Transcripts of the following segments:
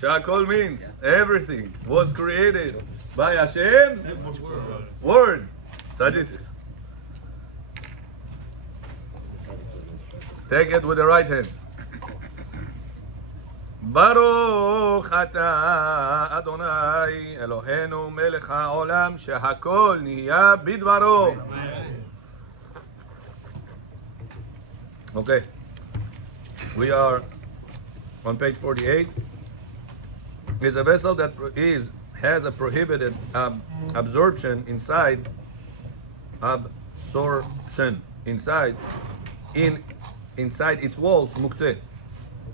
Shakol means everything was created by Hashem's word. Such it is. Take it with the right hand. Baruch ata Adonai Eloheinu melech haolam shehakol niya bidvaro. Okay. We are on page 48. Is a vessel that has a prohibited absorption inside inside its walls muktzeh.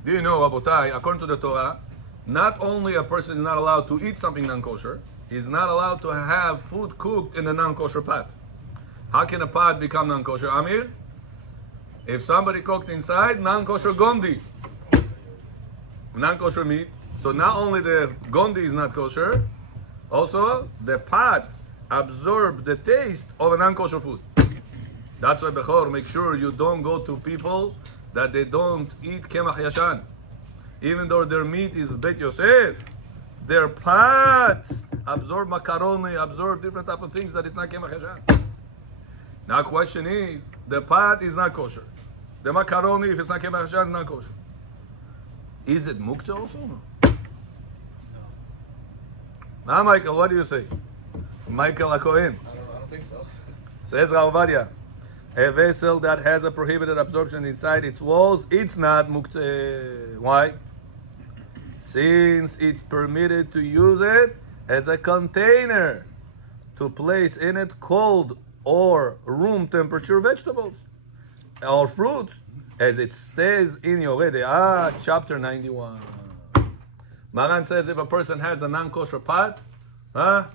Do you know, Rabotai, according to the Torah, not only a person is not allowed to eat something non-kosher, he's not allowed to have food cooked in a non-kosher pot. How can a pot become non-kosher, Amir? If somebody cooked inside non-kosher gondi, non-kosher meat, so not only the gondi is not kosher, also the pot absorbs the taste of a non-kosher food. That's why, Bechor, make sure you don't go to people that they don't eat kemach yashan. Even though their meat is Bet Yosef, their pots absorb macaroni, absorb different type of things that it's not kemach yashan. Now question is, the pot is not kosher. The macaroni, if it's not kemach yashan, is not kosher. Is it muktzah also? No. Now, Michael, what do you say? Michael Akohen. I don't think so. Says Rav Ovadia, a vessel that has a prohibited absorption inside its walls, it's not muktzeh. Why? Since it's permitted to use it as a container to place in it cold or room temperature vegetables or fruits, as it stays in Yoreh De'ah, chapter 91. Maran says if a person has a non-kosher pot, Yonatan,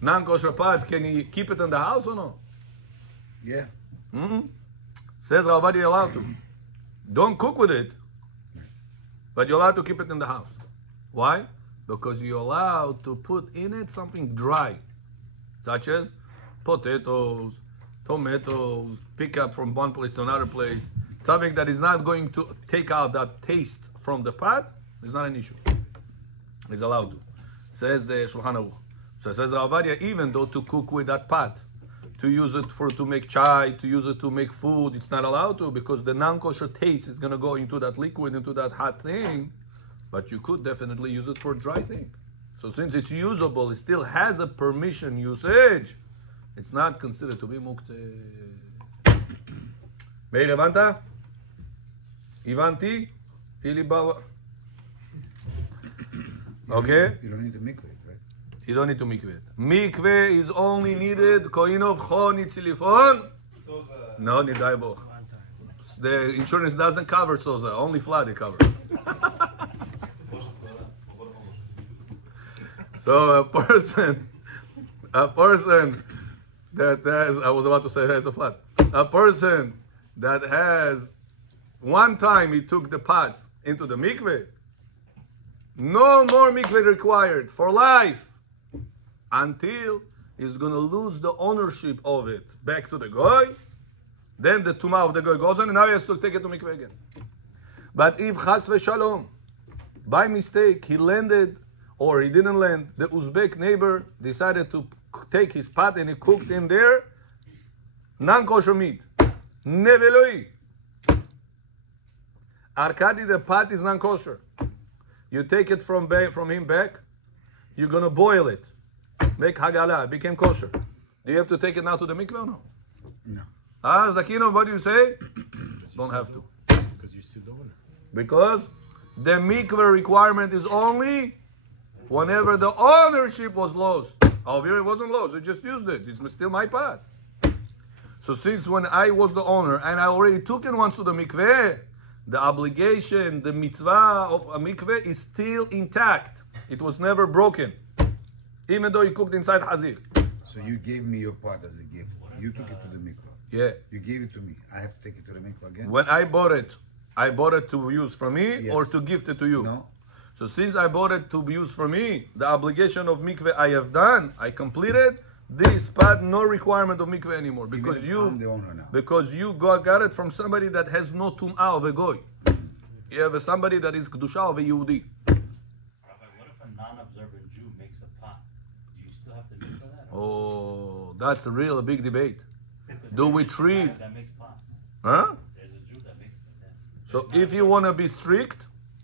non-kosher pot, can he keep it in the house or no? Yeah. Says Rav Ovadia, you're allowed to. Don't cook with it, but you're allowed to keep it in the house. Why? Because you're allowed to put in it something dry, such as potatoes, tomatoes, pick up from one place to another place. Something that is not going to take out that taste from the pot is not an issue. He's allowed to. Says the Shulchan Aruch. So it says Rav Ovadia, even though to cook with that pot, to use it to make chai, to use it to make food, it's not allowed to, because the non-kosher taste is going to go into that liquid, into that hot thing. But you could definitely use it for a dry thing. So since it's usable, it still has a permission usage. It's not considered to be muktzeh. Meir, levanta? Ivanti? Ilibava? Okay? You don't need to mikveh, right? You don't need to mikveh. Mikveh is only needed, koinov cho nitzilifon. No, nidai. The insurance doesn't cover soza, only flood it covers. So a person that has, I was about to say has a flood. A person that has, one time he took the pots into the mikveh, no more mikveh required for life until he's going to lose the ownership of it back to the goy. Then the tumah of the goy goes on, and now he has to take it to mikveh again. But if chas v'shalom, by mistake, he landed or he didn't land, the Uzbek neighbor decided to take his pot and he cooked in there non-kosher meat. Neveloi. Arkadi, the pot is non-kosher. You take it from him back, you're going to boil it. Make hagala, it became kosher. Do you have to take it now to the mikveh or no? No. Zakino, what do you say? Don't have to. Because you still don't. Because the mikveh requirement is only whenever the ownership was lost. Over here it wasn't lost, I just used it. It's still my pot. So since when I was the owner and I already took it once to the mikveh, the obligation, the mitzvah of a mikveh is still intact. It was never broken. Even though you cooked inside hazir. So you gave me your pot as a gift. You took it to the mikvah. Yeah. You gave it to me. I have to take it to the mikvah again? When I bought it to use for me, Yes. or to gift it to you? No. So since I bought it to be used for me, the obligation of mikveh I have done, I completed. this spot no requirement of mikveh anymore Even because if I'm the owner now. you got it from somebody that has no tum'ah of a goy. You have somebody that is kedusha of a Yehudi. Rabbi, what if a non-observant Jew makes a pot? Do you still have to mikveh that? Oh, that's a real big debate. Because Do we there's a treat? guy that makes pots. Huh? There's a Jew that makes them. So if you want to be strict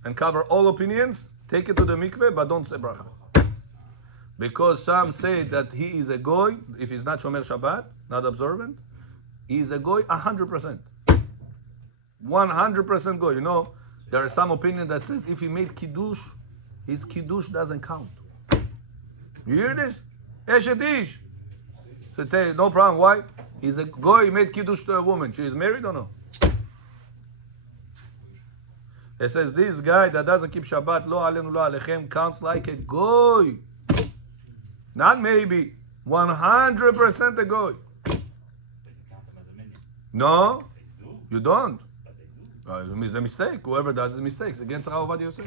and cover all opinions, take it to the mikveh, but don't say bracha. Because some say that he is a goy, if he's not shomer Shabbat, not observant, he is a goy 100%. 100% goy. You know, there is some opinion that says if he made kiddush, his kiddush doesn't count. You hear this? Eshet ish. So tell you, no problem. Why? He's a goy, he made kiddush to a woman. She is married or no? It says this guy that doesn't keep Shabbat, lo alenu lo alechem, counts like a goy. Not maybe. 100% a goy. But you count them as a minion. No, They do, you don't. but they do. It's a mistake. Whoever does the mistakes against Rav Ovadia Yosef.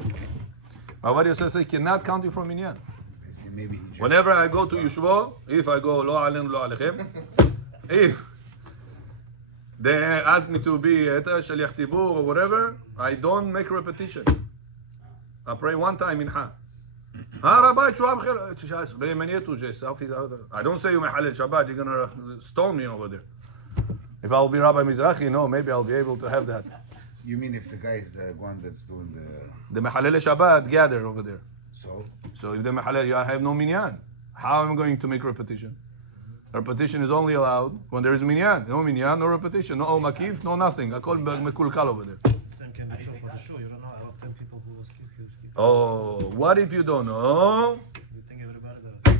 Rav Ovadia Yosef says cannot count you from minyan. They say maybe he just. Whenever I go to Yeshua, if I go lo alenu lo alechem, if they ask me to be shaliach tzibur or whatever, I don't make repetition. I pray one time in Ha. I don't say you Mehalel Shabbat, you're gonna stone me over there. If I'll be Rabbi Mizrahi, no, maybe I'll be able to have that. You mean if the guy is the one that's doing the. The Mehalel Shabbat gather over there. So? So if the Mehalel, you have no minyan. How am I going to make repetition? Repetition is only allowed when there is minyan. No minyan, no repetition, no makif, no nothing. I call mekulkal over there. Same can be true for the show. You don't know. I have 10 people who will skip. Oh, what if you don't know? You think everybody does.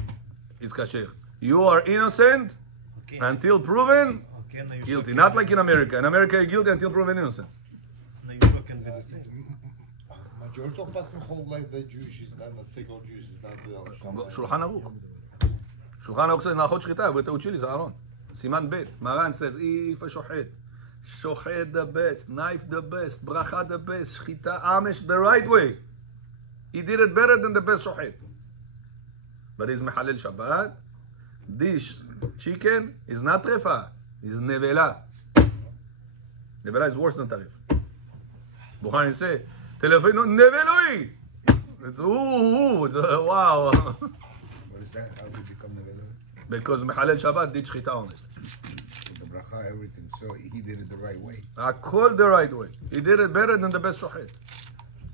It's kasher. You are innocent Okay. until proven Okay, now you guilty. can Not be like the in America. In America, you're guilty until proven innocent. same. Now you can be the same. Majority of person hold like the Jewish is not the second Jewish is not the Shulchan Aruch. Shulchan Aruch says, Halachot shchita, we're Teuchilis, Aaron. Siman Bet. Maran says, if a shochet, shochet the best, knife the best, bracha the best, shchita amish the right way. He did it better than the best shochet. But he's Mehalel Shabbat. This chicken is not trefa, it's nevela. Nevela is worse than tarif. Bukhari say, Telefonu neveloi. It's wow. What is that? How did it become the Vela? Because Mehalel Shabbat did shchita on it. The bracha, everything. So he did it the right way. I called the right way. He did it better than the best shochet.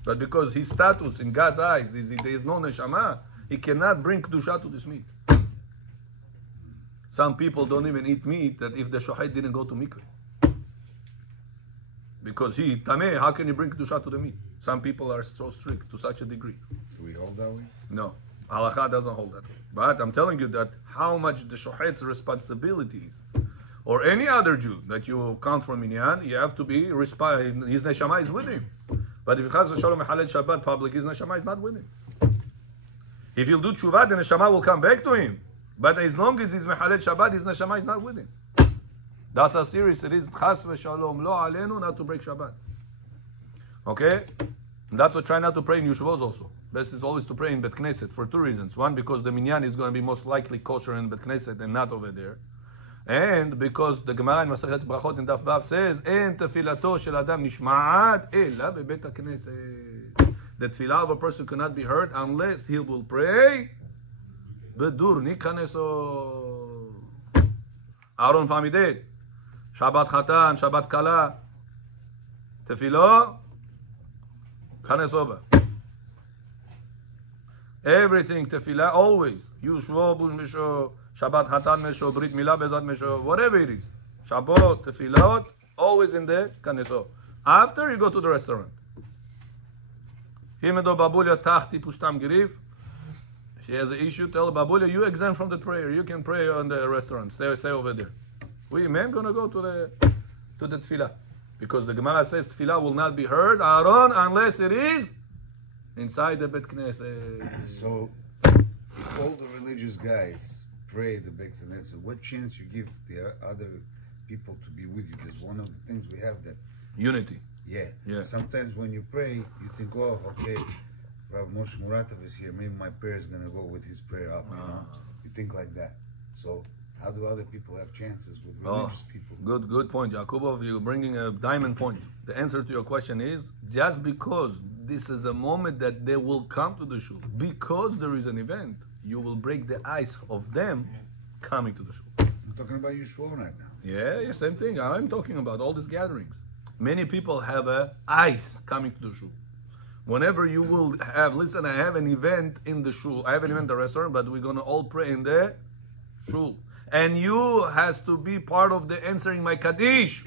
But because his status in God's eyes is there is no neshama, he cannot bring kedusha to this meat. Some people don't even eat meat that if the shochet didn't go to mikveh. Because he tameh, how can he bring kedusha to the meat? Some people are so strict to such a degree. Do we hold that way? No, halakha doesn't hold that way. But I'm telling you that how much the shochet's responsibilities, or any other Jew that you count from minyan, you have to be his neshama is with him. But if Chaz v'Shalom Mehalel Shabbat public, his neshama is not with him. If he'll do tshuva, the neshama will come back to him. But as long as he's Mehalel Shabbat, his neshama is not with him. That's how serious it is. Chaz v'Shalom lo alenu, not to break Shabbat. Okay? And that's what try not to pray in Yeshuvos also. Best is always to pray in Bet Knesset for two reasons. One, because the minyan is going to be most likely kosher in Bet Knesset and not over there. And because the Gemara in Masechet Brachot in Daf Vav says, "En tefilato shel adam nishma'at ela bebet hakneset." The tefillah of a person cannot be heard unless he will pray bedur nikaneso. Aaron famideh, Shabbat Chatan, Shabbat Kala, tefillah, kanesoba. Everything tefillah always. Yushvo buz misho. Shabbat Hatan Mesho, Brit Milah Bezat Mesho, whatever it is. Shabbat, Tefillot, always in the Kaneso. After you go to the restaurant. Himedo Babulia Tahti Pushtam Girif. She has an issue, tell Babulia, you exempt from the prayer. You can pray on the restaurant. Stay over there. We men gonna go to the Tefillah. Because the Gemara says Tefillah will not be heard, Aaron, unless it is inside the Bet Knesset. So all the religious guys pray the Beit Knesset. What chance you give the other people to be with you? There's one of the things we have that Unity. yeah. Yeah. Sometimes when you pray, you think, oh, okay, Rav Moshe Moretov is here. Maybe my prayer is gonna go with his prayer up. You know, you think like that. So how do other people have chances with Oh, religious people? good point, Yakubov. You're bringing a diamond point. The answer to your question is just because this is a moment that they will come to the shul, because there is an event, you will break the ice of them coming to the shul. I'm talking about Yeshua right now. Yeah, same thing. I'm talking about all these gatherings. Many people have a ice coming to the shul. Whenever you will have, listen, I have an event in the shul. I have an event in the restaurant, but we're gonna all pray in the shul. And you has to be part of the answering my Kaddish.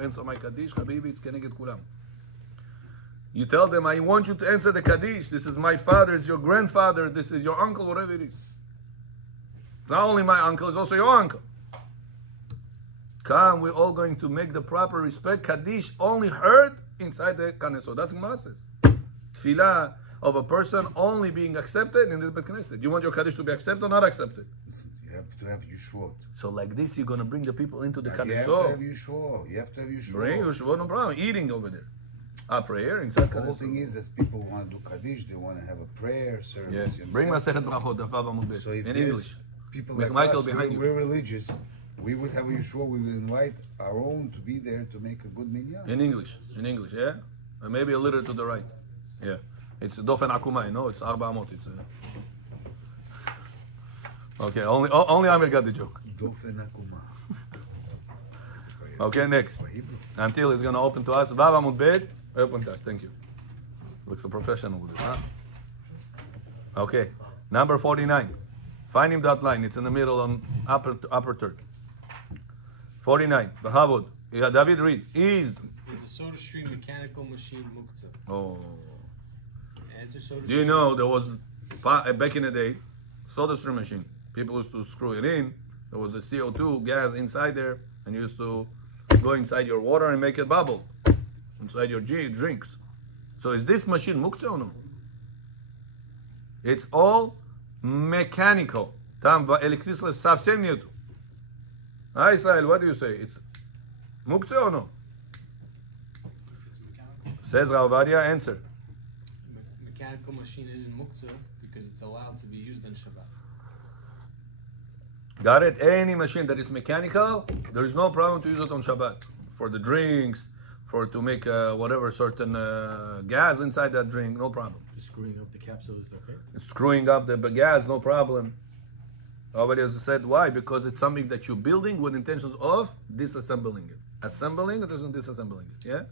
Answer my Kaddish, Habibi, it's Keneged Kulam. You tell them, I want you to answer the Kaddish. This is my father, it's your grandfather, this is your uncle, whatever it is. Not only my uncle, it's also your uncle. Come, we're all going to make the proper respect. Kaddish only heard inside the Knesset. That's Gemara says. Tefillah of a person only being accepted in the Bet Knesset. You want your Kaddish to be accepted or not accepted? Listen, you have to have Yeshua. So like this, you're going to bring the people into the You have to have Knesset. Yeshua. You have to have Yeshua. Bring Yeshua, no problem. Eating over there. Prayer inside The whole thing Knesset. is that people want to do Kaddish, they want to have a prayer service. Yes. you Bring understand? Masechet Brachot, Daf Vav Amud Bet. So if In there's English. people With like Michael us, behind you. we're religious, we would have a Yeshua, we would invite our own to be there to make a good minyan. In English, yeah? And maybe a little to the right. Yeah. It's Dofen Akumai, no? It's Arba Amot. It's Okay, only Amir got the joke. Dofen Akuma. Okay, next. For Hebrew. Until it's going to open to us. Vav Amud Bet. Open to us. Thank you. Looks a professional with this, huh? Okay. Number 49. Find him that line. It's in the middle on upper third. 49. Bahavod. Yeah, David, read. Is a soda stream mechanical machine muktzah. Oh. And it's a soda Do you stream. know there was back in the day soda stream machine? People used to screw it in. There was a CO2 gas inside there, and you used to go inside your water and make it bubble inside your drinks. So is this machine muktzah or no? It's all mechanical. Там электричества совсем нету. Hi, Israel, what do you say? It's muktzah or no? Says Ravadia, answer. Mechanical machine isn't muktzah because it's allowed to be used on Shabbat. Got it? Any machine that is mechanical, there is no problem to use it on Shabbat. For the drinks, to make whatever certain gas inside that drink, no problem. Screwing up the capsule is okay? Screwing up the gas, no problem. Nobody has said why, because it's something that you're building with intentions of disassembling it. Assembling it isn't disassembling it, yeah?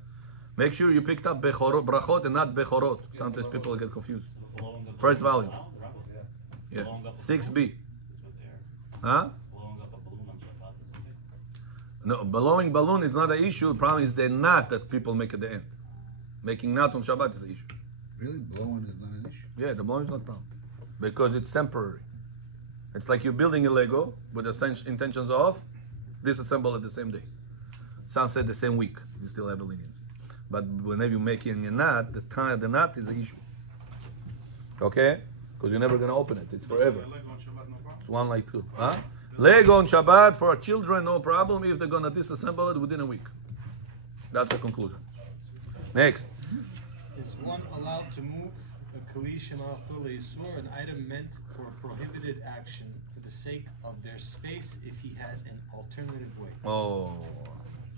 Make sure you picked up brachot and not bechorot. Sometimes people get confused. First volume. Yeah. 6b. Huh? Blowing up a balloon on Shabbat is okay. No, blowing balloon is not an issue. The problem is the knot that people make at the end. Making knot on Shabbat is an issue. Really, blowing is not an issue. Yeah, the blowing is not a problem. Because it's temporary. It's like you're building a Lego with the intentions of disassemble it the same day. Some said the same week. You still have a leniency. But whenever you're making a knot, the knot is an issue. Okay? Because you're never going to open it. It's forever. It's one like two. Huh? Lego on Shabbat for children, no problem if they're going to disassemble it within a week. That's the conclusion. Next. Is one allowed to move a kli shemalachto leisur, an item meant for a prohibited action, for the sake of their space, if he has an alternative way? Oh.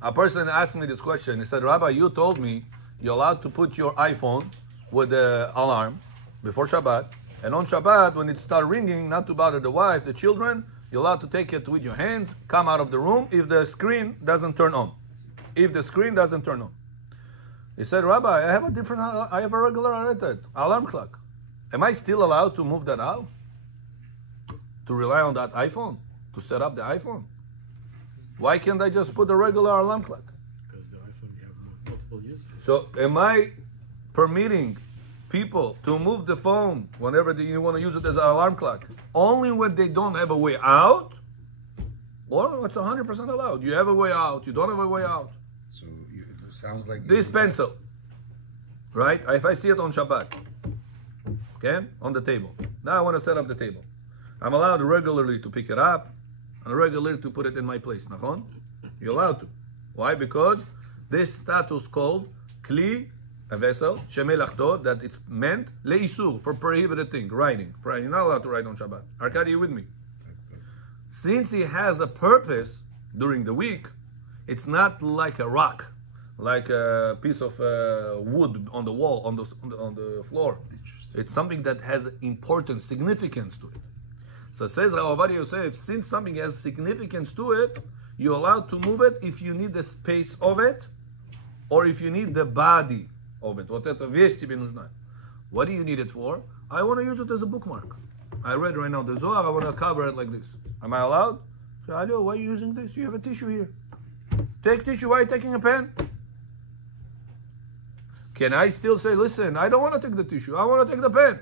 A person asked me this question. He said, Rabbi, you told me you're allowed to put your iPhone with the alarm before Shabbat. And on Shabbat, when it starts ringing, not to bother the wife, the children, you're allowed to take it with your hands, come out of the room if the screen doesn't turn on. If the screen doesn't turn on. He said, Rabbi, I have a regular alarm clock. Am I still allowed to move that out? To rely on that iPhone? To set up the iPhone? Why can't I just put a regular alarm clock? Because the iPhone, you have multiple uses. So am I permitting people to move the phone whenever you want to use it as an alarm clock only when they don't have a way out? Or it's 100% allowed. You have a way out, you don't have a way out. So it sounds like This pencil, right? If I see it on Shabbat, okay, on the table. Now I want to set up the table. I'm allowed regularly to pick it up and regularly to put it in my place. Nachon? You're allowed to. Why? Because this status called kli, a vessel, shemelachto, that it's meant leisur, for prohibited thing, writing. You're not allowed to write on Shabbat. Arkady, you with me? Since he has a purpose during the week, it's not like a rock, like a piece of wood on the wall, on the floor. It's something that has importance, significance to it. So says Rav Ovadia Yosef, since something has significance to it, you're allowed to move it if you need the space of it, or if you need the body of it. Вот эта вещь тебе нужна. What do you need it for? I want to use it as a bookmark. I read right now the Zohar, I want to cover it like this. Am I allowed? So, Alio, why are you using this? You have a tissue here. Take tissue, why are you taking a pen? Can I still say, listen, I don't want to take the tissue, I want to take the pen?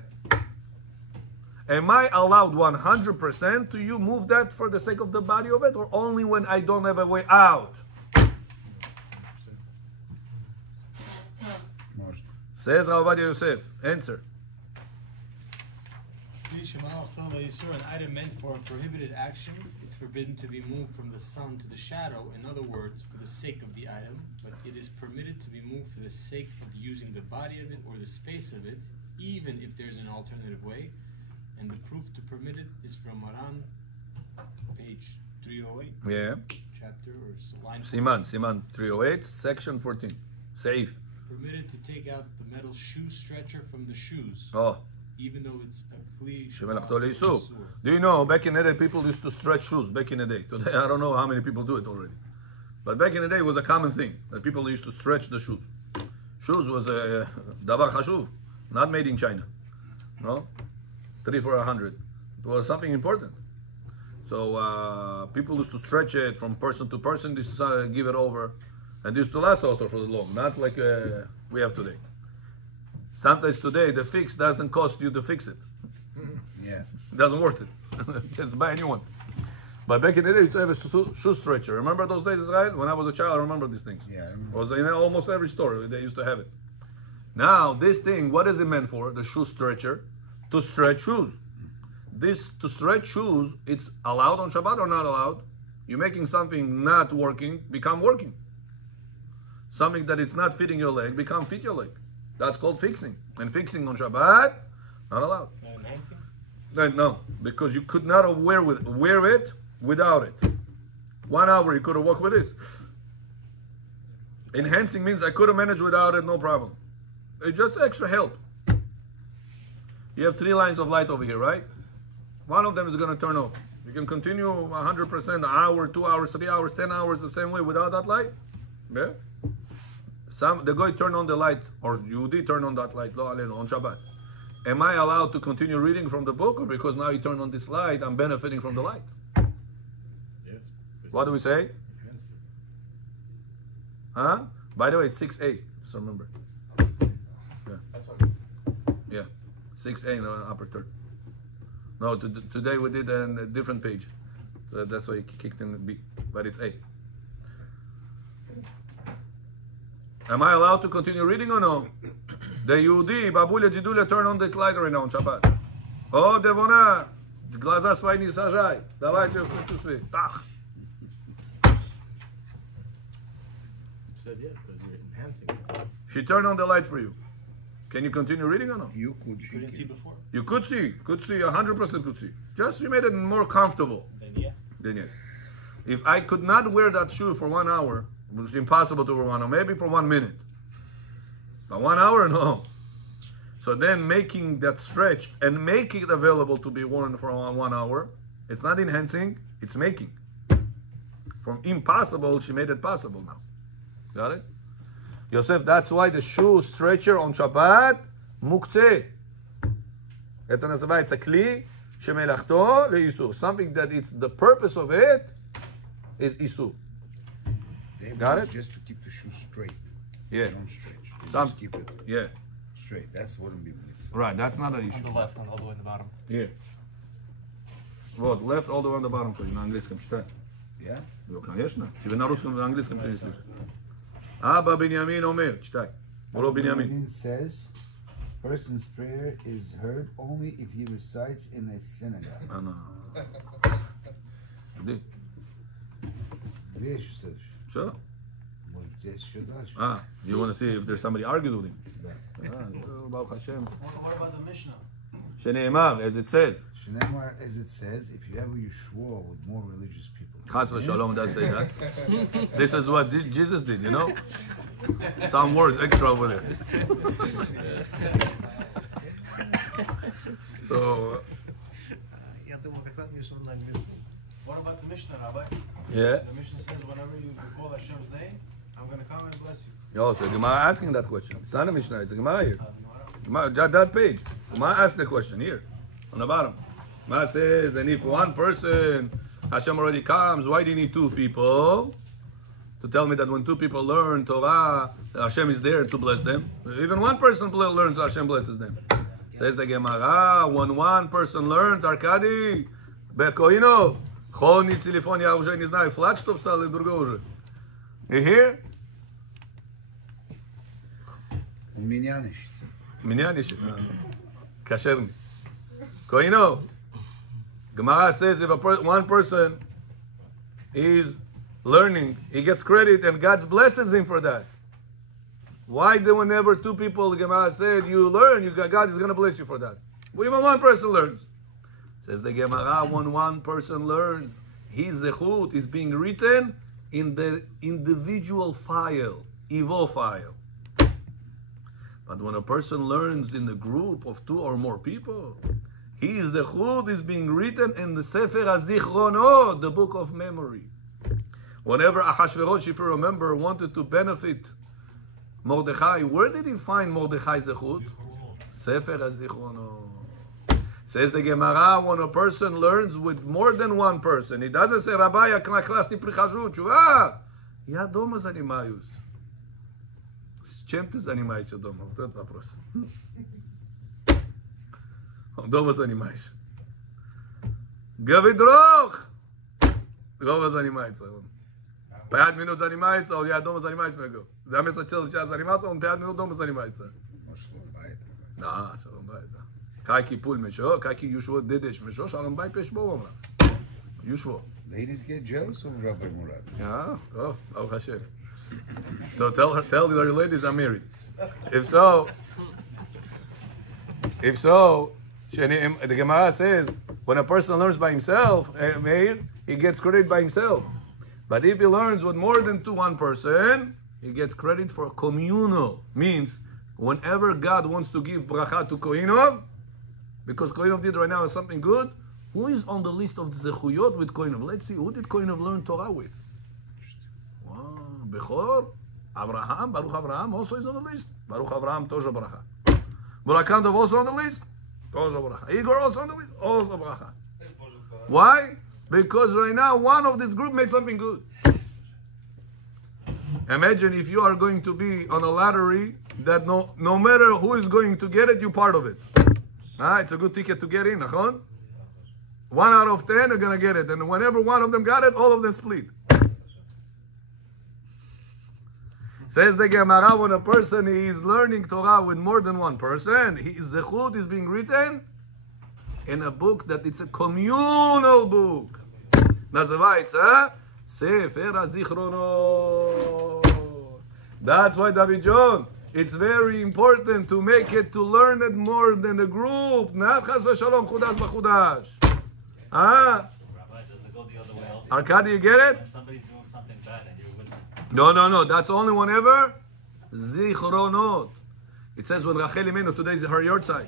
Am I allowed 100% to you move that for the sake of the body of it, or only when I don't have a way out? Says Rav Ovadia Yosef, answer. An item meant for a prohibited action, it's forbidden to be moved from the sun to the shadow, in other words, for the sake of the item, but it is permitted to be moved for the sake of using the body of it or the space of it, even if there's an alternative way. And the proof to permit it is from Maran, page 308. Yeah. Chapter or line. Siman 308, section 14. Safe. Permitted to take out the metal shoe stretcher from the shoes. Oh. Even though it's a flea. Do you know, back in the day, people used to stretch shoes back in the day. Today, I don't know how many people do it already. But back in the day, it was a common thing that people used to stretch the shoes. Shoes was a davar chashuv, not made in China. No? 3 for 100. It was something important. So people used to stretch it from person to person. They used to give it over. And used to last also for the long, not like we have today. Sometimes today, the fix doesn't cost you to fix it. Yeah. It doesn't worth it. Just buy a new one. But back in the day, you used to have a shoe stretcher. Remember those days, Israel? When I was a child, I remember these things. Yeah, I It remember. was in almost every store, they used to have it. Now, this thing, what is it meant for? The shoe stretcher? To stretch shoes. This, to stretch shoes, it's allowed on Shabbat or not allowed? You're making something not working become working. Something that it's not fitting your leg become fit your leg. That's called fixing. And fixing on Shabbat, not allowed. Enhancing? No, because you could not wear it without it. 1 hour you could have walked with this. Enhancing means I could have managed without it, no problem. It's just extra help. You have 3 lines of light over here, right? One of them is going to turn off. You can continue 100%, an hour, 2 hours, 3 hours, 10 hours the same way without that light. Yeah? The guy turn on the light, or Yehudi turn on that light, lo alenu, on Shabbat. Am I allowed to continue reading from the book, or because now you turn on this light, I'm benefiting from the light? Yes. What do we say? Enhanced it. Huh? By the way, it's 6A, just remember. Yeah. Yeah. 6A in the upper third. No, today we did a different page. So that's why you kicked in B, but it's A. Am I allowed to continue reading or no? The Yehudi, Babuля Jiduля, turn on the light right now on Shabbat. Oh, Devona, глаза свои не сажай. Давайте включи. Тах. Said yeah, because you're enhancing it. She turned on the light for you. Can you continue reading or no? You could. You didn't see before? You could see, 100% could see. Just you made it more comfortable. Then yeah. Then yes. If I could not wear that shoe for 1 hour, it was impossible to wear 1 hour, maybe for 1 minute. But 1 hour, no. So then making that stretch and making it available to be worn for 1 hour, it's not enhancing, it's making. From impossible, she made it possible now. Got it? Yosef, that's why the shoe stretcher on Shabbat, muktzeh. Это называется кли шемелахто леису. Something that it's the purpose of it is isu. Got it? Just to keep the shoe straight. Yeah. Don't stretch. You Some- just keep it Yeah. straight. That's wouldn't be mixed. Right, that's not an On issue. the left, all the way in the bottom. Yeah. Вот, left all the way on the bottom, на английском читай. Yeah? Ну, конечно. Тебе на русском, на английском ты не слышишь. Аба Биньямин омер, читай. Уро Биньямин. Lenin says, person's prayer is heard only if he recites in a synagogue. Она. Иди. Где еще следующий? Все? Может, здесь еще дальше? You want to see if there's somebody argues with him? Да. Baruch Hashem. What about the Mishnah? שנאמר, as it says. Shneimar, as it says, if you ever you swore with more religious people. Chas v'shalom does say that. This is what Jesus did, you know? Some words extra over there. So, What about the Mishnah, Rabbi? yeah. The Mishnah says whenever you call Hashem's name, I'm going to come and bless you. Oh, so Gemara asking that question. It's not a Mishnah, it's a Gemara here. Gemara, that page. Gemara asked the question here, on the bottom. Gemara says, and if one person, Hashem already comes, why do you need two people? To tell me that when two people learn Torah, Hashem is there to bless them. Even one person learns, Hashem blesses them. Says the Gemara, when one person learns, Arkady, Bekoino, Choni, телефон, я уже не знаю, флаг, что встал, и другой уже. You hear? Minyanisht. Minyanisht. Kasherni. Koino. Gemara says if one person is learning, he gets credit and God blesses him for that. Why do whenever two people, the Gemara said, you learn, God is going to bless you for that? Well, even one person learns. Says the Gemara, when one person learns, his zechut is being written in the individual file, Evo file. But when a person learns in the group of two or more people, his zechut is being written in the Sefer HaZichronot, the book of memory. Whenever Ahashverosh, if you remember, wanted to benefit Mordechai, where did he find Mordechai's zechut? Sefer HaZichronot. Says the Gemara, when a person learns with more than one person, he doesn't say, Rabbi, я классный прихожу, чува, я дома занимаюсь. С чем ты занимаешься дома? Вот этот вопрос. Дома занимаешься. Гавидрох! Дома занимается он. 5 минут занимается, я дома занимаюсь, могу. Заместо целый час заниматься, он 5 минут дома занимается. Может, он бает. Да, шалом бай, да. Каки пуль мешо, каки юшво дедеш мешо, шалом бай пешбо омра. Юшво. Ladies get jealous of Rabbi Murad. Yeah, oh, Baruch Hashem. So tell your ladies I'm married. If so, the Gemara says when a person learns by himself, Meir, he gets credit by himself. But if he learns with more than one person, he gets credit for communal. Means whenever God wants to give bracha to Kohenov, because Kohenov did right now something good, who is on the list of the Zechuyot with Kohenov? Let's see, who did Kohenov learn Torah with? Wow, Bechor, Abraham, Baruch Abraham also is on the list. Baruch Abraham, Toja Bracha. Barakandov also on the list. Toja Bracha. Igor also on the list. Also Bracha. Why? Because right now one of this group makes something good. Imagine if you are going to be on a lottery that no matter who is going to get it, you're part of it. It's a good ticket to get in, nachon? 1 out of 10 are going to get it. And whenever one of them got it, all of them split. Says the Gemara, when a person is learning Torah with more than one person, his zechut is being written in a book that it's a communal book. Nazavaitza, Sefer HaZichronot. That's why, David John, it's very important to make it, to learn it more than a group. Not chas v'shalom, chudash b'chudash. Rabbi, does it go the other way also? Arkady, you get it? When somebody's doing something bad and you're with them. No. That's only whenever Zichronot. It says when Rachel Imenu, today is her yahrzeit.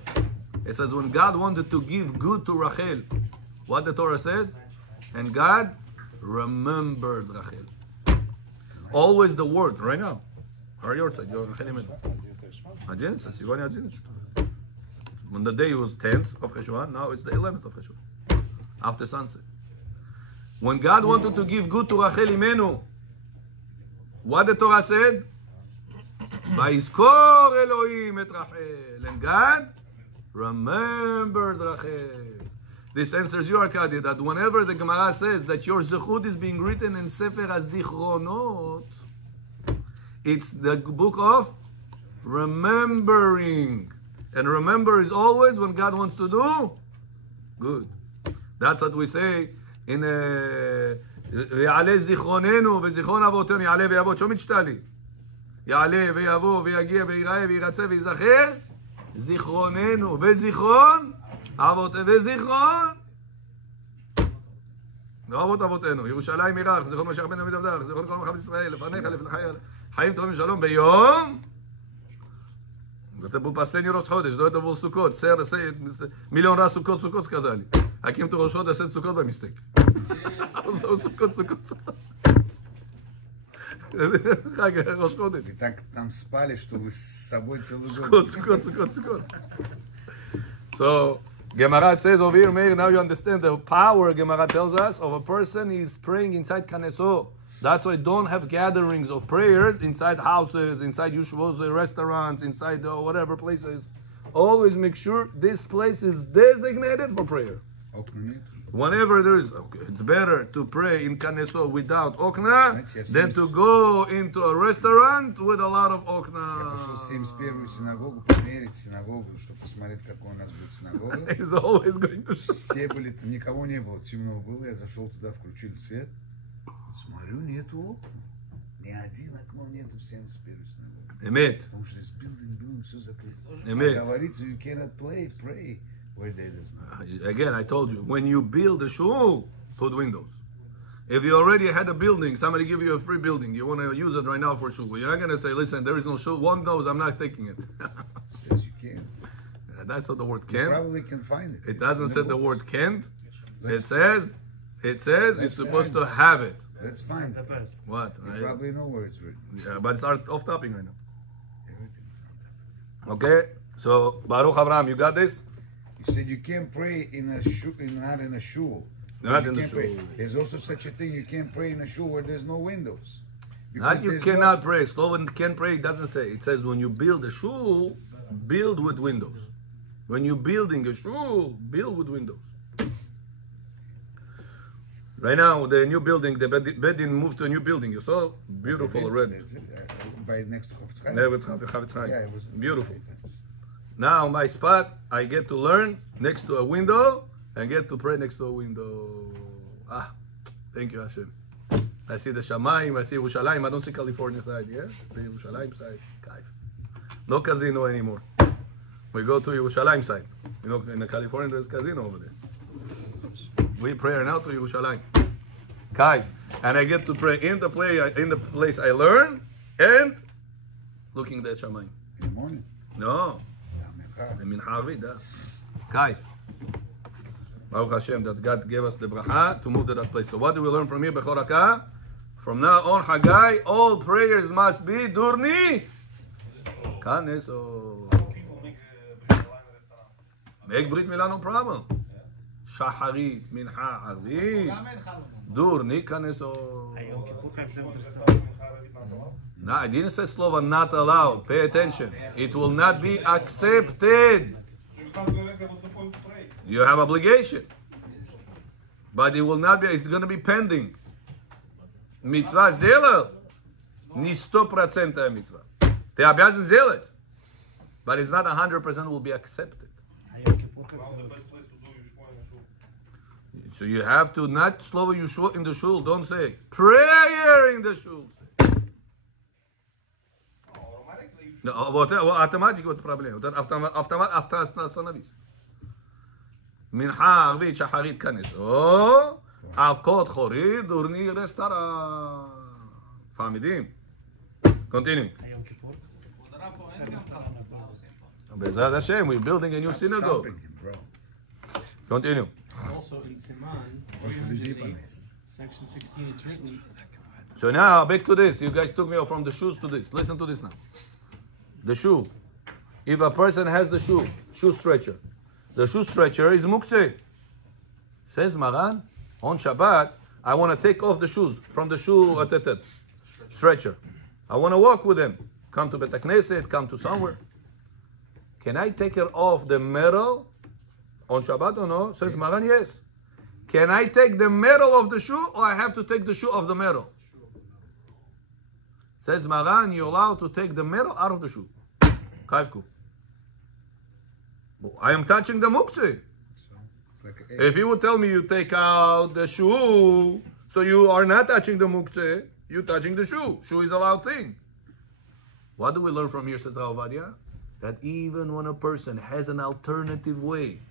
It says when God wanted to give good to Rachel. What the Torah says? And God remembered Rachel. Always the word, right now. Her yahrzeit, Rachel Imenu. 11, сегодня 11. When the day was 10th of Cheshvan, now it's the 11th of Cheshvan. After sunset. When God wanted to give good to Rachel Imenu, what the Torah said? Vayizkor Elohim et Rachel. And God remembered Rachel. This answers your Arkady, that whenever the Gemara says that your zechut is being written in Sefer HaZichronot, it's the book of remembering. And remember is always when God wants to do good. That's what we say in ויעלה זיכרוננו וזיכרון אבותינו יעלה ויבוא. שומעים שתלי? יעלה ויבוא ויגיע ויראה וירצה ויזכר זיכרוננו וזיכרון אבות וזיכרון. ואבות אבותינו, ירושלים עירך, זיכרון משיח בן דוד עבדך, זיכרון כל מלכות ישראל, לפניך, לפניך, חיים טובים ושלום ביום. Это был последний Рош Ходеш, до этого был Суккот. Миллион раз Суккот сказали. А кем-то Рош Ходеш, это Суккот by mistake. Суккот. Рош Ходеш. Вы так там спали, что вы с собой целый год. Суккот. So, Gemara says over here, Meir, now you understand the power, Gemara tells us, of a person is praying inside Kaneso. That's why don't have gatherings of prayers inside houses, inside yeshivos, restaurants, inside whatever places. Always make sure this place is designated for prayer. Whenever there is, it's better to pray in Kaneso without okna than to go into a restaurant with a lot of okna. He's always going to Все были, никого не было, темно было, я зашел туда, включил свет, смотрю, нету окна. Ни один окно нету, всем спели синагогу. Эмет. Потому что здесь building, все закрыто. Эмет. Говорится, you cannot pray where there is no. Again, I told you, when you build a shul, put windows. If you already had a building, somebody give you a free building, you want to use it right now for shul. You're not going to say, listen, there is no shul, one knows I'm not taking it. Says you can't. That's not the word You can't. probably can find it. It doesn't say the word can't. Let's- It says it's supposed to have it. Let's find The it. best. What? You probably know where it's written. Yeah, but it's off topic right now. Everything's on top. Okay? So, Baruch Abraham, you got this? You said you can't pray in a shul, not in a shul. Not You in the can't pray. shul. There's also such a thing, you can't pray in a shul where there's no windows. Not Because you there's cannot pray. Slovan can't pray, it doesn't say. It says when you build a shul, build with windows. When you're building a shul, build with windows. Right now, the new building, the Bedin moved to a new building. You saw? Beautiful already. That's it. By next to Chofetz Chaim. There it's Chavetz Chaim. Yeah, it was Beautiful. Now, my spot, I get to learn next to a window and get to pray next to a window. Ah, thank you, Hashem. I see the Shamayim, I see Yerushalayim. I don't see California side, yeah? I see Yerushalayim side. Kaif. No casino anymore. We go to Yerushalayim side. You know, in California, there's casino over there. We pray now to Yerushalayim. Kaif. And I get to pray in the place I learn and looking at Shamayim. In the morning. No. Yeah, The Mincha Avida. Kaif. Baruch Hashem, that God gave us the bracha to move to that place. So what do we learn from here? Bechor Hakah? From now on, Haggai, all prayers must be Durni. Kaneso. Make Brit Milah, no problem. Shacharit, Mincha, Arvit. Durni, Kaneso. No, I didn't say Slova not allowed. Pay attention. It will not be accepted. You have obligation. But it will not be, it's going to be pending. Mitzvah сделал, не 100% mitzvah. Ты обязан сделать. But it's not 100% will be accepted. So you have to not slow Yeshua in the shul. Don't say prayer in the shul. No, вот автоматически вот проблема. Вот автомат остановись. Минха, Арвит, Шахарит, Канесо, Авкот, Хорид, Durni, Restaurant. Famidim. Continue. Bezrat Hashem, we're building a new synagogue. Stopping him, bro. Continue. Also in Siman 308, section 16, it's written. So now back to this. You guys took me from the shoes to this. Listen to this now. The shoe. If a person has the shoe stretcher, the shoe stretcher is muktzeh. Says Maran, on Shabbat, I want to take off the shoes from the shoe stretcher. I want to walk with them. Come to Bet HaKnesset, come to somewhere. Can I take it off the metal on Shabbat or no? Says Maran, yes. Can I take the metal of the shoe or I have to take the shoe of the metal? Says Maran, you're allowed to take the metal out of the shoe. Kaivku. I am touching the muktzeh. It's like If you would tell me you take out the shoe, so you are not touching the muktzeh, you're touching the shoe. Shoe is a allowed thing. What do we learn from here, says Ravadia? That even when a person has an alternative way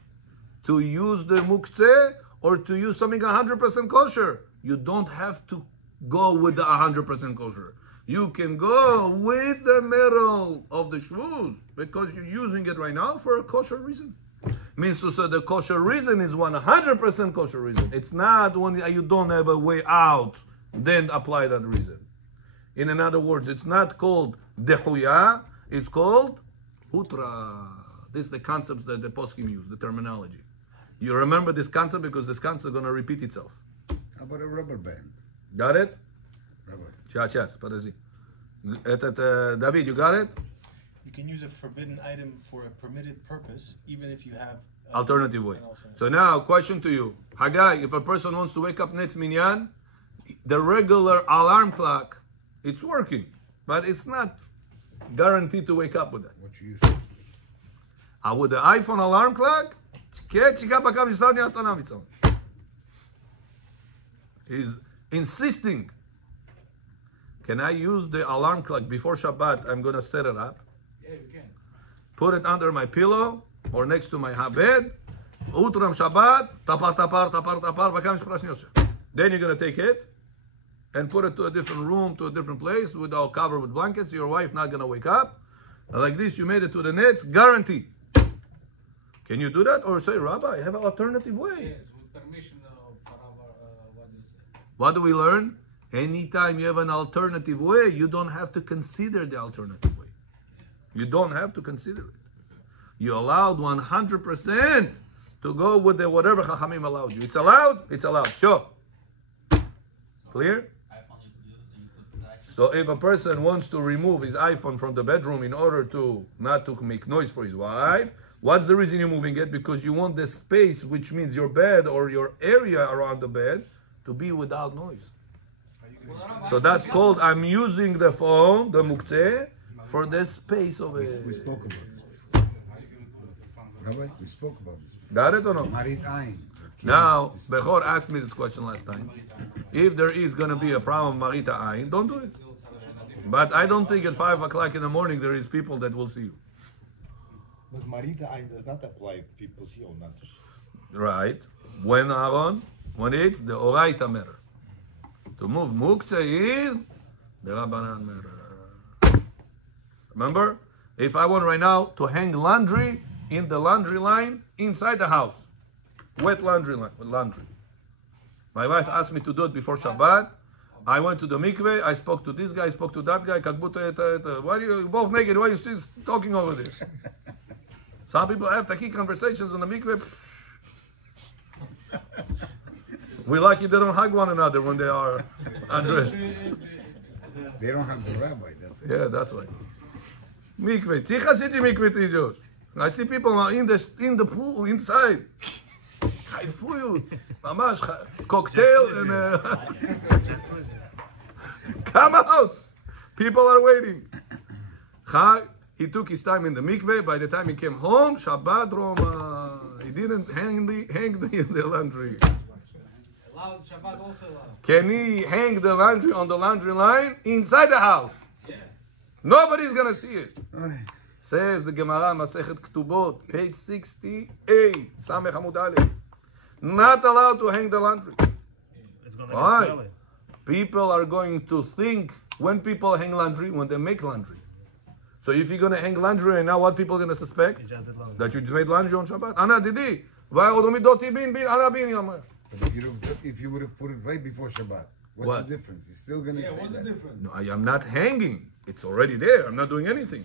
to use the muktzeh or to use something 100% kosher. You don't have to go with the 100% kosher. You can go with the middle of the shvuz because you're using it right now for a kosher reason. Means to say the kosher reason is 100% kosher reason. It's not when you don't have a way out, then apply that reason. In other words, it's not called dehuya, it's called hutra. This is the concepts that the poskim use, the terminology. You remember this concept because this concept is going to repeat itself. How about a rubber band? Got it? Rubber. Сейчас, подожди. David, you got it? You can use a forbidden item for a permitted purpose, even if you have Alternative way. So now, question to you. Haggai, if a person wants to wake up next minyan, the regular alarm clock, it's working, but it's not guaranteed to wake up with that. What you use? With the iPhone alarm clock, he's insisting. Can I use the alarm clock before Shabbat? I'm going to set it up. Yeah, you can. Put it under my pillow or next to my bed. Utram Shabbat, tapar, tapar, tapar, tapar, bakam sprasnyosa. Then you're going to take it and put it to a different room, to a different place, without covered with blankets. Your wife not going to wake up. And like this, you made it to the nets, guarantee. Can you do that? Or say, Rabbi, I have an alternative way. Yes, with permission of what you say. What do we learn? Anytime you have an alternative way, you don't have to consider the alternative way. You don't have to consider it. You allowed 100% to go with the whatever Chachamim allowed you. It's allowed? It's allowed. Sure. Clear? So if a person wants to remove his iPhone from the bedroom in order to not to make noise for his wife, what's the reason you're moving it? Because you want the space, which means your bed or your area around the bed, to be without noise. So that's called, I'm using the phone, the muktzeh, for the space of it. We spoke about this. Rabbi, we spoke about this. Got it or no? Marit Ayin. Now, Bechor asked me this question last time. If there is going to be a problem with Marita Ayin, don't do it. But I don't think at 5 o'clock in the morning there is people that will see you. But Marita Ayin does not apply if people see or not. Right. When Aaron? When it's the Oraita matter. To move muktzeh is the Rabbanan matter. Remember? If I want right now to hang laundry in the laundry line inside the house, wet laundry line, laundry. My wife asked me to do it before Shabbat. I went to the mikveh. I spoke to this guy. I spoke to that guy. Why are you both naked? Why are you still talking over this? Some people have taki conversations in the mikveh. We're lucky they don't hug one another when they are undressed. They don't have the rabbi, that's it. Yeah, that's right. Mikveh. Tzicha city mikveh tijos. I see people are in the pool inside. Haifu, mamash, cocktail and come out. People are waiting. He took his time in the mikveh. By the time he came home, Shabbat Roma. He didn't hang the laundry. Shabbat also allowed. Can he hang the laundry on the laundry line inside the house? Yeah. Nobody's gonna see it. Says the Gemara Masechet Ketubot, page 68, Samech Amud Aleph. Not allowed to hang the laundry. Why? People are going to think when people hang laundry, when they make laundry. So if you're gonna hang laundry right now, what people are gonna suspect? That you made laundry on Shabbat. Ana didi. But if you would have put it right before Shabbat, what's the difference? He's still going to say What's the that. difference? No, I am not hanging. It's already there. I'm not doing anything.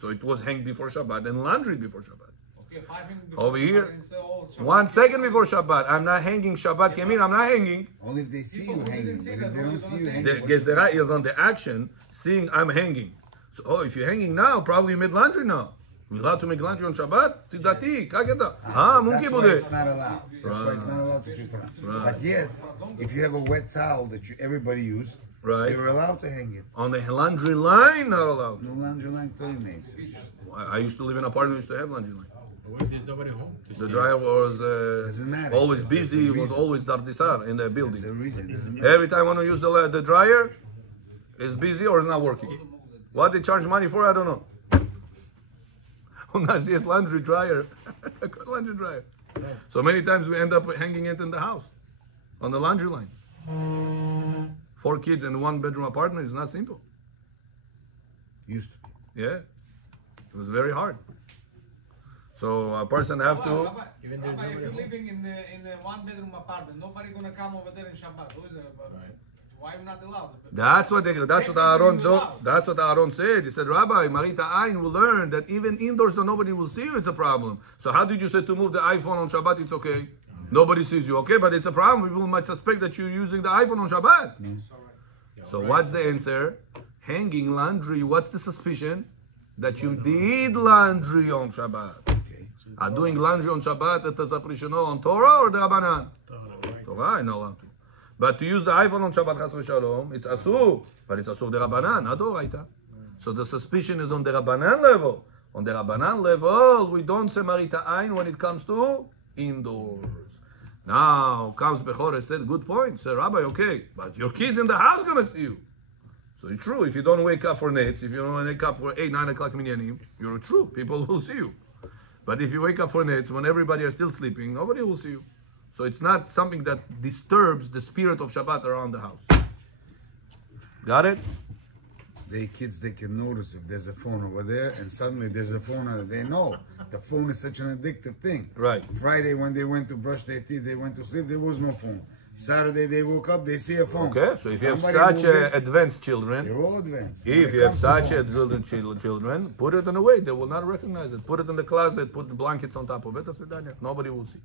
So it was hanged before Shabbat and laundry before Shabbat. Okay, 5 minutes before Over here, Shabbat and say, oh, Shabbat. 1 second before Shabbat. I'm not hanging. Shabbat came in. I'm not hanging. Only if they see you People who hanging. didn't But see if that, they they're don't gonna see you say- hanging, The what's the Gezerah is on the action, seeing I'm hanging. So, if you're hanging now, probably you made laundry now. You're allowed to make laundry on Shabbat? Tidati, kageta. So Munki that's why bude. it's not allowed. That's why it's not allowed to keep around. But yet, if you have a wet towel that everybody used, Right. you're allowed to hang it. On the laundry line, not allowed. No laundry line till you made. I used to live in an apartment, we used to have laundry line. But what if there's nobody home? The dryer was Doesn't matter. always There's busy, a was reason. always dardisar in the There's a building. reason. Doesn't matter. Every time I want to use the dryer, it's busy or it's not working. What they charge money for, I don't know. Unless yes, laundry dryer. Laundry dryer. So many times we end up hanging it in the house, on the laundry line. 4 kids in a 1-bedroom apartment is not simple. Used to be. Yeah, it was very hard. So a person have to. Rabbi, if you're living in a 1-bedroom apartment, nobody gonna come over there in Shabbat. Why are you not allowed? That's what Aaron said. He said, Rabbi, Marita Ayin will learn that even indoors, so nobody will see you. It's a problem. So how did you say to move the iPhone on Shabbat? It's okay. Nobody sees you. Okay, but it's a problem. People might suspect that you're using the iPhone on Shabbat. So what's the answer? Hanging laundry. What's the suspicion? That you did laundry on Shabbat. Are doing laundry on Shabbat at the Zaprishano on Torah or the Rabbanan? Torah, I'm not allowed to. But to use the iPhone on Shabbat Chas v'Shalom, it's asur, but it's asur the Rabbanan, not Doraita. So the suspicion is on the Rabbanan level. On the Rabbanan level, we don't say Marita Ayin when it comes to indoors. Now comes Bechor and said, good point. Say, Rabbi, okay, but your kids in the house gonna see you. So it's true. If you don't wake up for nets, if you don't wake up for 8, 9 o'clock minyanim, you're true. People will see you. But if you wake up for nets when everybody is still sleeping, nobody will see you. So it's not something that disturbs the spirit of Shabbat around the house. Got it? Kids, they can notice if there's a phone over there, and suddenly there's a phone, and they know the phone is such an addictive thing. Right. Friday, when they went to brush their teeth, they went to sleep, there was no phone. Saturday, they woke up, they see a phone. Okay, so if you have Somebody such moved it. advanced children, They're all advanced. if you have such children, put it in a way they will not recognize it. Put it in the closet, put the blankets on top of it. That's Vidanya. Nobody will see.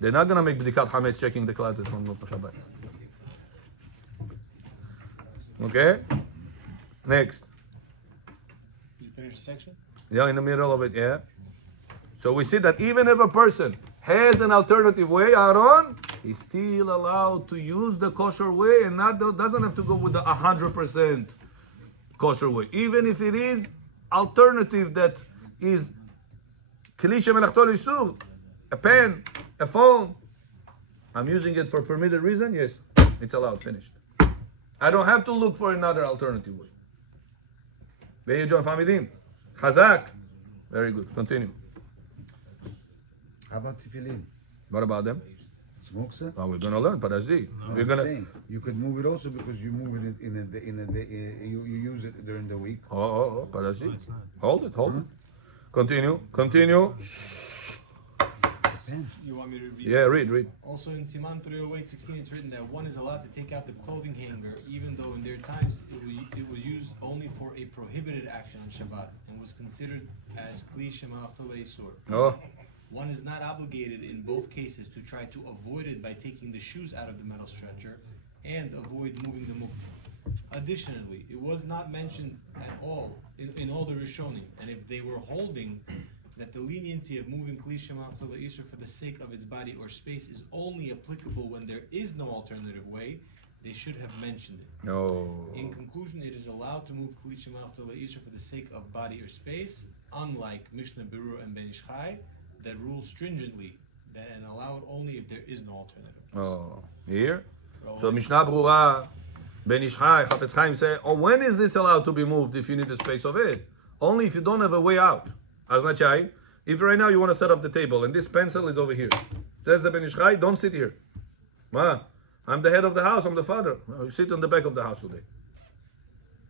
They're not going to make Bdikat Hametz checking the closets on Shabbat. Okay? Next. You finish the section? Yeah, in the middle of it, yeah. So we see that even if a person has an alternative way, Aaron, he's still allowed to use the kosher way and doesn't have to go with the 100% kosher way. Even if it is alternative that is Kli shemelachto l'isur, a pen, a phone. I'm using it for permitted reason? Yes, it's allowed, finished. I don't have to look for another alternative way. Be'er John Famidim. Chazak. Very good, continue. How about tefillin? What about them? Smokes it? Oh, we're going to learn, Parajdi. No, We're I'm gonna. saying you could move it also because you move it you use it during the week. Oh, Parajdi. Hold it. Continue. You want me to read? Yeah, read. Also in Siman 308:16, it's written that one is allowed to take out the clothing hanger, even though in their times it was used only for a prohibited action on Shabbat and was considered as Kli shemelachto l'isur. Oh, One is not obligated in both cases to try to avoid it by taking the shoes out of the metal stretcher and avoid moving the muktzah. Additionally, it was not mentioned at all in all the Rishonim, and if they were holding that the leniency of moving Kli shemelachto l'isur for the sake of its body or space is only applicable when there is no alternative way, they should have mentioned it. no. In conclusion, it is allowed to move Kli shemelachto l'isur for the sake of body or space, unlike Mishnah Berurah and Ben Ish Chai, that rule stringently that and allow it only if there is no alternative. Oh, here? So Mishnah Berurah, Ben Ish Chai, Chafetz Chaim say, when is this allowed to be moved if you need the space of it? Only if you don't have a way out. Aznachai, if right now you want to set up the table and this pencil is over here. Says the Ben Ish Chai, don't sit here. I'm the head of the house, I'm the father. You sit on the back of the house today.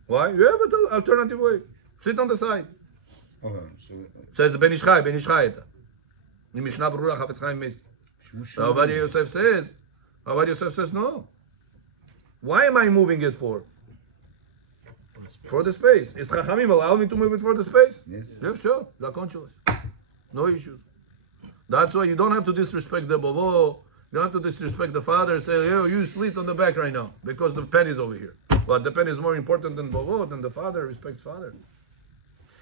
Why? You have an alternative way. Sit on the side. Says the Ben Ish Chai, in Mishnah Berurah, Chafetz Chaim Mesi. Rabbi Yosef says, no. Why am I moving it for? For the space. Is Chachamim allow me to move it for the space? Yes. Yeah, sure. Zakon. No issues. That's why you don't have to disrespect the bobo. You don't have to disrespect the father. Say, you sleep on the back right now because the pen is over here. But the pen is more important than bobo, than the father. Respects father.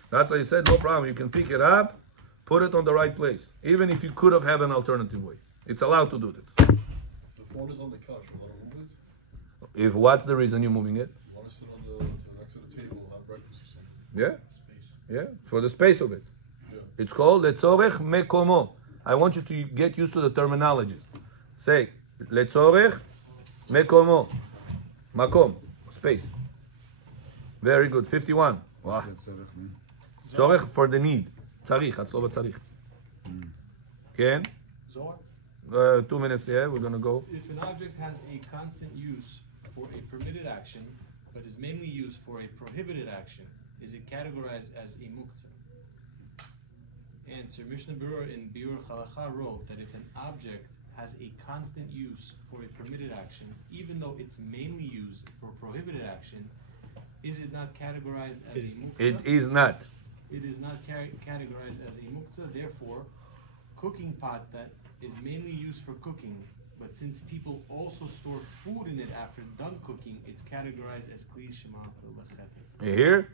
That's why he said, no problem. You can pick it up, put it on the right place. Even if you could have had an alternative way. It's allowed to do that. If the phone is on the couch, you want to move it? If what's the reason you're moving it? You want to sit on next to the table and have breakfast or something? Yeah, Space. yeah, for the space of it. Yeah. It's called letzorech mekomo. I want you to get used to the terminologies. Say letzorech mekomo, makom, space. Very good. 51. Wow. Tzorech for the need. Tzarich. That's not tzarich. Ken? Zohar? 2 minutes, yeah, we're gonna go. If an object has a constant use for a permitted action, but is mainly used for a prohibited action, is it categorized as a muktzah? Answer: Mishnah Berurah in Biur Halacha wrote that if an object has a constant use for a permitted action, even though it's mainly used for prohibited action, is it not categorized as a muktzah? It is not. It is not categorized as a muktzah. Therefore, cooking pot that is mainly used for cooking, but since people also store food in it after done cooking, it's categorized as kli shema l'cheteh. You hear?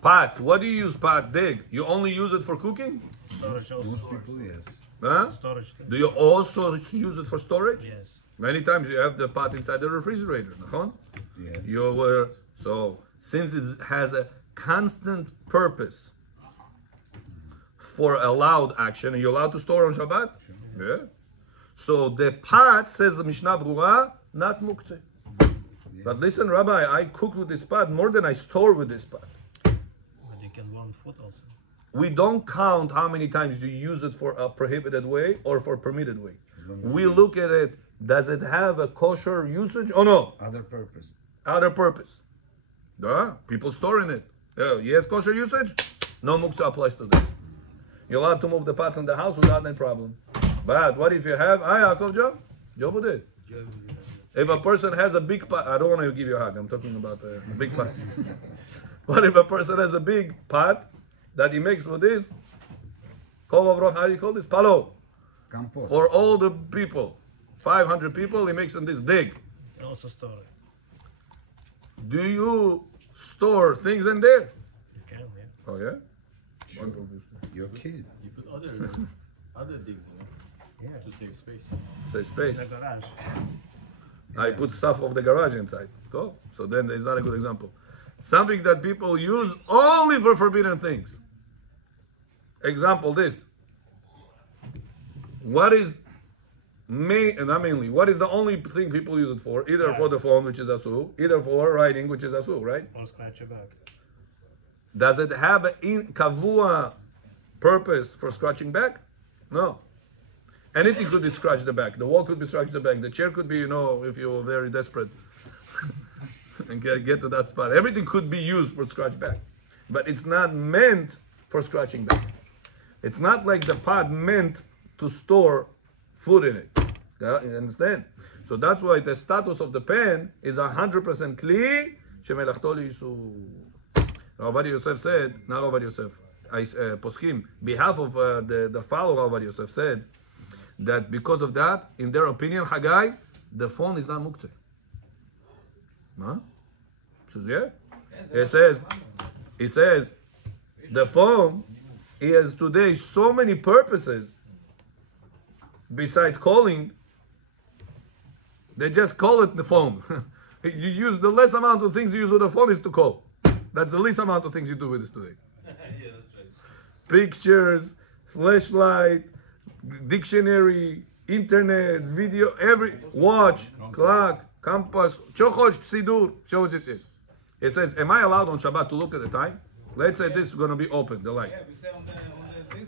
Pot. What do you use pot? Dig. You only use it for cooking? Most people, yes. Huh? Storage. Do you also use it for storage? Yes. Many times you have the pot inside the refrigerator. Nachon? Yes. You were so since it has a constant purpose for allowed action, and you're allowed to store on Shabbat. Yeah. So the pot, says the Mishnah Berurah, not muktzeh. But listen, Rabbi, I cook with this pot more than I store with this pot. But you can burn food also. We don't count how many times you use it for a prohibited way or for permitted way. We look at it, does it have a kosher usage or no? Other purpose. Other purpose. Duh. People store in it. Yes, kosher usage? No muktzah applies to this. You're allowed to move the pots in the house without any problem. But what if you have, Yaakov Job? Job did. If a person has a big pot, I don't want to give you a hug, I'm talking about a big pot. What if a person has a big pot that he makes with this? How do you call this? Palo. Compost. For all the people, 500 people, he makes in this dig. You can also store it. Do you store things in there? You can, yeah. Oh yeah? Sure. Your kid. You put other things in it Yeah. to save space. Say space. In the garage. I put stuff of the garage inside. So then it's not a good example. Something that people use only for forbidden things. Example this. What is not mainly, what is the only thing people use it for? Either for the phone, which is asur, either for writing, which is asur, right? Or scratch your back. Does it have a kavua purpose for scratching back? No. Anything could be scratched the back. The wall could be scratched the back. The chair could be, if you're very desperate and get to that spot. Everything could be used for scratch back. But it's not meant for scratching back. It's not like the pot meant to store food in it. You understand? So that's why the status of the pan is 100% kli shemelachto liyisu. Rabbi Yosef said, not Rabbi Yosef, Poskim, behalf of the follower Rabbi Yosef said that because of that, in their opinion, Haggai, the phone is not muktzeh. Huh? He says, the phone, he has today so many purposes besides calling, they just call it the phone. You use the less amount of things you use with the phone is to call. That's the least amount of things you do with this today. Yeah, that's right. Pictures, flashlight, dictionary, internet, video, watch, clock, compass, chochosh, sidur, show what it is. It says, am I allowed on Shabbat to look at the time? Let's say this is going to be open, the light. Yeah, we say on this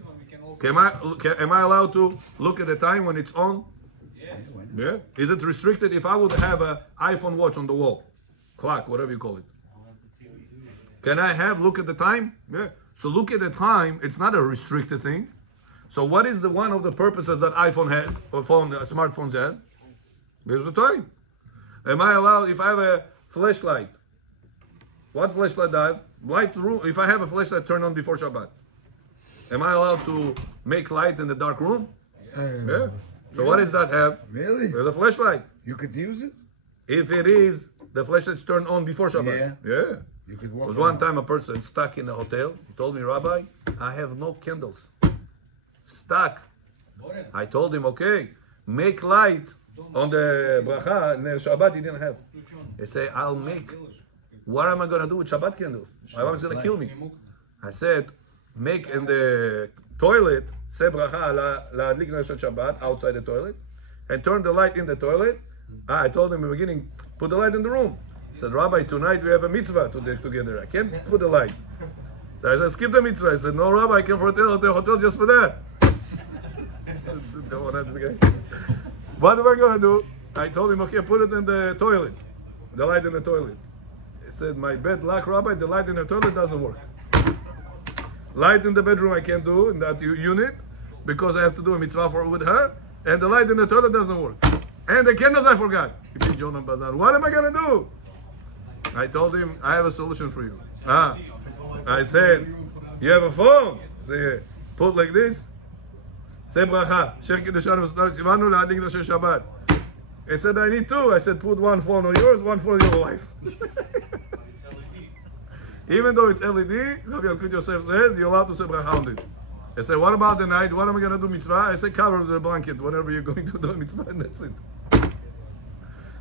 one we can also. Am I allowed to look at the time when it's on? Yeah. Yeah. Is it restricted if I would have an iPhone watch on the wall? Clock, whatever you call it. Can I look at the time? Yeah. So look at the time, it's not a restricted thing. So what is one of the purposes that iPhone has, or smartphones has? Here's the time. Am I allowed, if I have a flashlight, what flashlight does? Light room. If I have a flashlight turned on before Shabbat, am I allowed to make light in the dark room? Yeah. So what does that have? Really? There's a flashlight. You could use it? If it is, the flashlight's turned on before Shabbat. Yeah. You could There walk was one around. time a person stuck in a hotel. He told me, Rabbi, I have no candles. Stuck. I told him, okay, make light on the bracha. And the Shabbat he didn't have. He said, I'll make. What am I going to do with Shabbat candles? My mom is going to kill me. I said, make in the toilet, say bracha la'adlik neshot Shabbat outside the toilet, and turn the light in the toilet. I told him in the beginning, put the light in the room. He said, Rabbi, tonight we have a mitzvah to do together. I can't put the light. So I said, skip the mitzvah. I said, no, Rabbi, I can hotel just for that. Don't want that guy. What am I going to do? I told him, okay, put it in the toilet. The light in the toilet. He said, my bed lock, Rabbi, the light in the toilet doesn't work. Light in the bedroom I can't do in that unit because I have to do a mitzvah with her. And the light in the toilet doesn't work. And the candles I forgot. What am I going to do? I told him, I have a solution for you. I said, you have a phone? Say, put like this. Say bracha. Shabbat. He said, I need two. I said, put one phone on yours, one phone on your wife. Even though it's LED, Rabbi Yalkut Yosef says, you're allowed to say bracha on this. I said, what about the night? What am I going to do mitzvah? I said, cover the blanket whenever you're going to do a mitzvah, and that's it.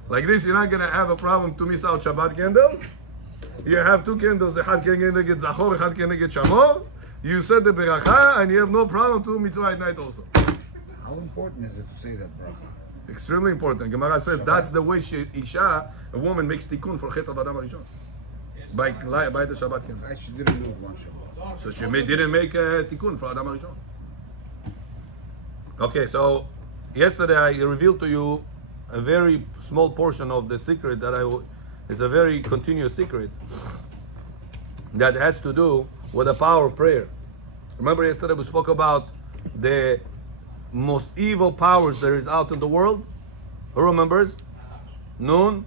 Like this, you're not going to have a problem to miss out Shabbat candles. You have two candles, echad keneged zachor, echad keneged shamor. You said the beracha, and you have no problem to do mitzvah at night also. How important is it to say that bracha? Extremely important. Gemara says that's the way Isha, a woman, makes tikkun for chet of Adam Arishon. By the Shabbat candle. She didn't do it one Shabbat. So she didn't make a tikkun for Adam Arishon. Okay, so yesterday I revealed to you a very small portion of the secret that it's a very continuous secret that has to do with the power of prayer. Remember yesterday we spoke about the most evil powers there is out in the world? Who remembers? Nun,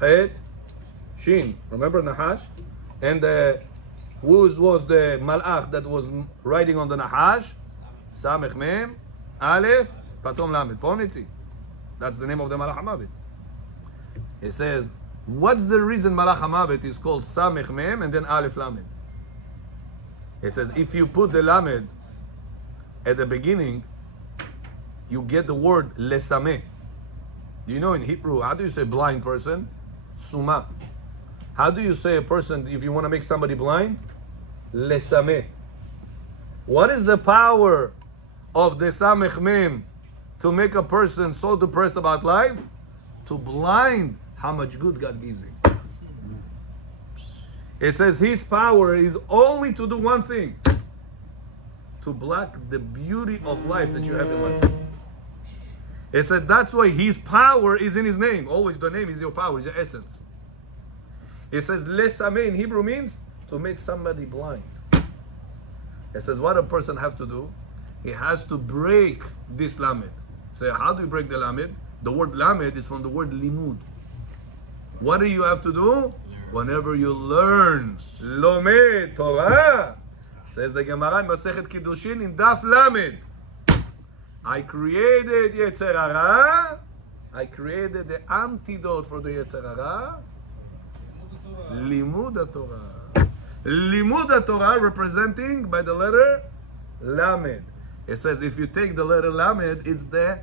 Het, Shin. Remember Nahash? And who was the Malach that was riding on the Nahash? Samech Mem, Aleph, Patom Lamed. Pomnitzi. That's the name of the Malach HaMavet. It says, what's the reason Malach HaMavet is called Samech Mem and then Aleph Lamed? It says, if you put the Lamed at the beginning, you get the word Lesameh. You know in Hebrew, how do you say blind person? Suma. How do you say a person, if you want to make somebody blind? Lesameh. What is the power of the Samech Mem to make a person so depressed about life? To blind how much good God gives him. It says his power is only to do one thing. To block the beauty of life that you have in life. It said that's why his power is in his name. Always the name is your power, is your essence. It says Lesameh in Hebrew means to make somebody blind. It says what a person have to do? He has to break this lamed. Say, how do you break the lamed? The word lamed is from the word limud. What do you have to do? Whenever you learn Lomed Torah, says the Gemara in Masechet Kiddushin in Daf Lamed, I created Yetzer Hara, I created the antidote for the Yetzer Hara, Limud Torah. Limud Torah representing by the letter Lamed. It says if you take the letter Lamed, it's the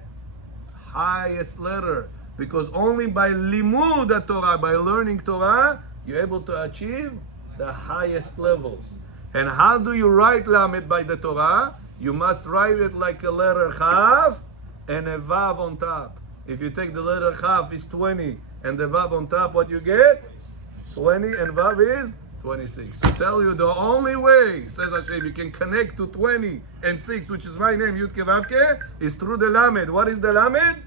highest letter. Because only by Limud Torah, by learning Torah, you're able to achieve the highest levels. And how do you write Lamed by the Torah? You must write it like a letter Chav and a Vav on top. If you take the letter Chav is 20 and the Vav on top, what you get? 20 and Vav is 26. To tell you the only way, says Hashem, you can connect to 20 and 6, which is my name, Yudke Vavke, is through the Lamed. What is the Lamed?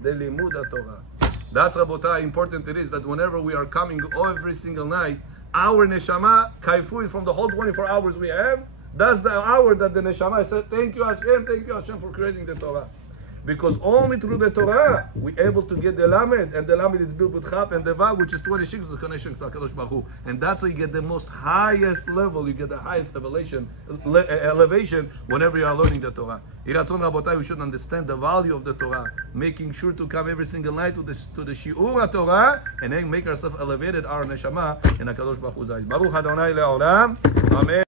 The Limud Torah. That's Rabotai, important it is that whenever we are coming every single night, our Neshama, Kaifu, from the whole 24 hours we have, that's the hour that the Neshama said, thank you Hashem for creating the Torah. Because only through the Torah we're able to get the Lamed, and the Lamed is built with Chaf and the Vav, which is 26, is the connection to HaKadosh Baruch Hu. And that's why you get the most highest level, you get the highest elevation whenever you are learning the Torah. Iratzon Rabotai, we should understand the value of the Torah, making sure to come every single night to the Shiur Torah, and then make ourselves elevated, our Neshama, in HaKadosh Baruch Hu's eyes. Baruch Adonai Le'olam. Amen.